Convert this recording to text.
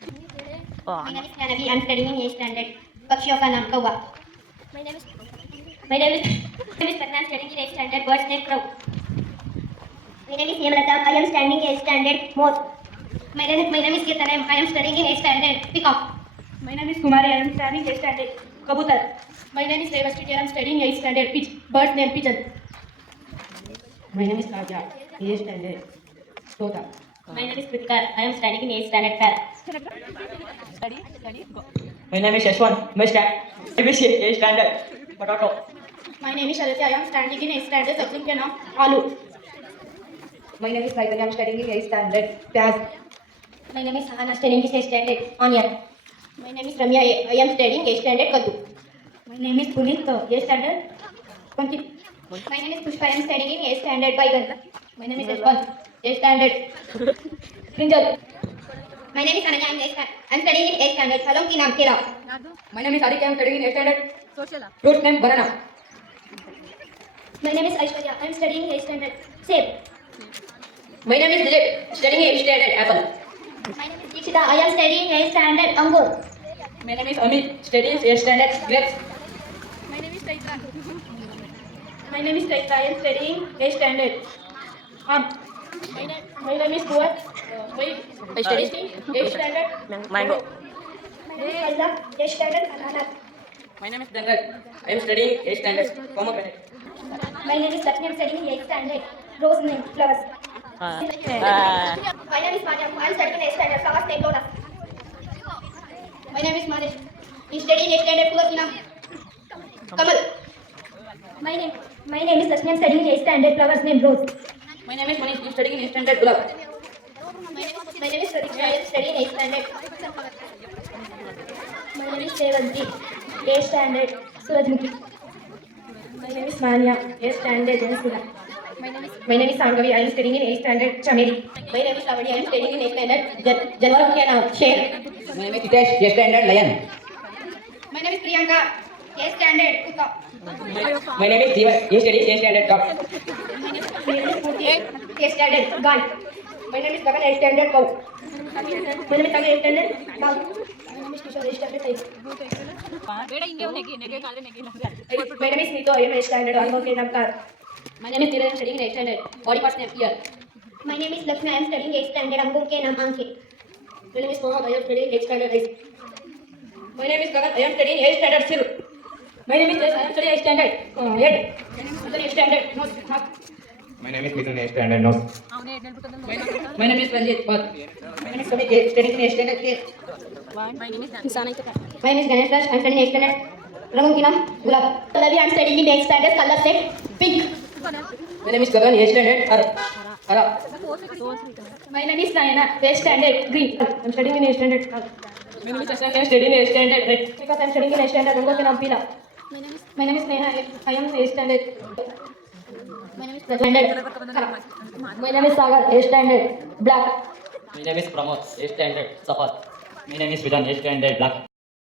My name is Janavi. I'm studying in 8th standard. पक्षियों का नाम कौवा. My name is my name is my name is Pratna. I'm studying in 8th standard. Bird's name crow. My name is Hemalata. I am studying in 8th standard. Moth. My name is Kirtan. I am studying in 8th standard. Peacock. My name is Kumari. I am studying 8th standard. Kabutar. My name is Devastri. I am studying 8th standard. Bird's name pigeon. My name is Kaja. 8th standard. Tota. My name is Kritika. I am studying in 8th standard. Parrot. Study. Go. My name is Yashwant. My standard. Potato. My name is Sharatya. I am studying in 8th standard. Subject name Aloo. My name is Maitali. I am studying in 8th standard. Pyaz. My name is Sahana. Studying in 8th standard. Onion. My name is Ramya. I am studying 8th standard. Kaddu. My name is Puneet. 8th standard. Pumpkin. My name is Pushpa. I am studying in 8th standard. Baigan. My name is Yashwant. 8th standard. Brinjal. My name is Ananya. I am studying in 8th standard. Salon ki naam Kela. My name is Adik. I am studying in 8th standard. Fruit name banana. My name is Aishwarya. I am studying in 8th standard. Seb. My name is Dilip. Studying in 8th standard. Apple. My name is Dikshita. I am studying in 8th standard. Angur. My name is Amit. Studying in 8th standard. Grapes. My name is Chaitra. My name is Chaitra. I am studying 8th standard. My name is Kuat. I study 8th standard. Mango. My name is Kalla. 8th standard. Anana. My name is Dangal. I am studying 8th standard. Pomegranate. My name is Lakshmi. I am studying 8th standard. Rose name. Flowers. My name is Madhav. I am studying 8th standard. Flowers name Lotus. My name is Manesh. I am studying 8th standard. Pulakinam. Kamal. My name is Lakshmi. I am studying 8th standard. Flowers name Rose. My name is Manish. I am studying in 8th standard. Gulab. My name is Pradeep. I am studying 8th standard. My name is Sevanti. 8th standard. Surajmukhi. My name is Manya. 8th standard. Janasula. My name is Sangavi. I am studying in 8th standard. Chameli. My name is Lavani. I am studying in 8th standard. Janwaramukhi naam Sher. My name is Hitesh. 8th standard. Lion. My name is Priyanka. 8th standard. Peacock. My name is Jeevan. I am studying 8th standard. Dog. My name is Purti. 8th standard. Guy. My name is Gagan. 8th standard. Cow. My name is Gagan. 8th standard. Dog. My name is Kishore. 8th standard. Tiger. My name is Nito. I am 8th standard. Ango ke naam Car. My name is Dhiral. I am studying in 8th standard. Body parts name Ear. My name is Lakshmi. I am studying 8th standard. Ango ke naam Aankhe. My name is Mohan. I am studying 8th standard. Eyes. My name is Gagan. I am studying 8th standard. Sir. My name is Jess. I am studying 8th standard. Head. My name is Susan. 8th standard. Nose. My name is Mithun, 8th standard. No. My name is Ranjit. My name is Sumit. Studying in 8th standard. My name is Ganesh Raj. I am studying 8th standard. Raman ki naam Gulab. Pallavi. I am studying in 8th standard. Color set pink. My name is Gagan. 8th standard. Hara. My name is Nayana. 8th standard. Green. I am studying in 8th standard. My name is Ashan. I am studying in 8th standard. Red. Because I am studying in 8th standard. Ango ke naam Pila. My name is Neha. I am 8th standard. My name is Prajanand. My name is Sagar. 8th standard. Black. My name is Pramod. 8th standard. Safar. My name is Vidan. 8th standard. Black.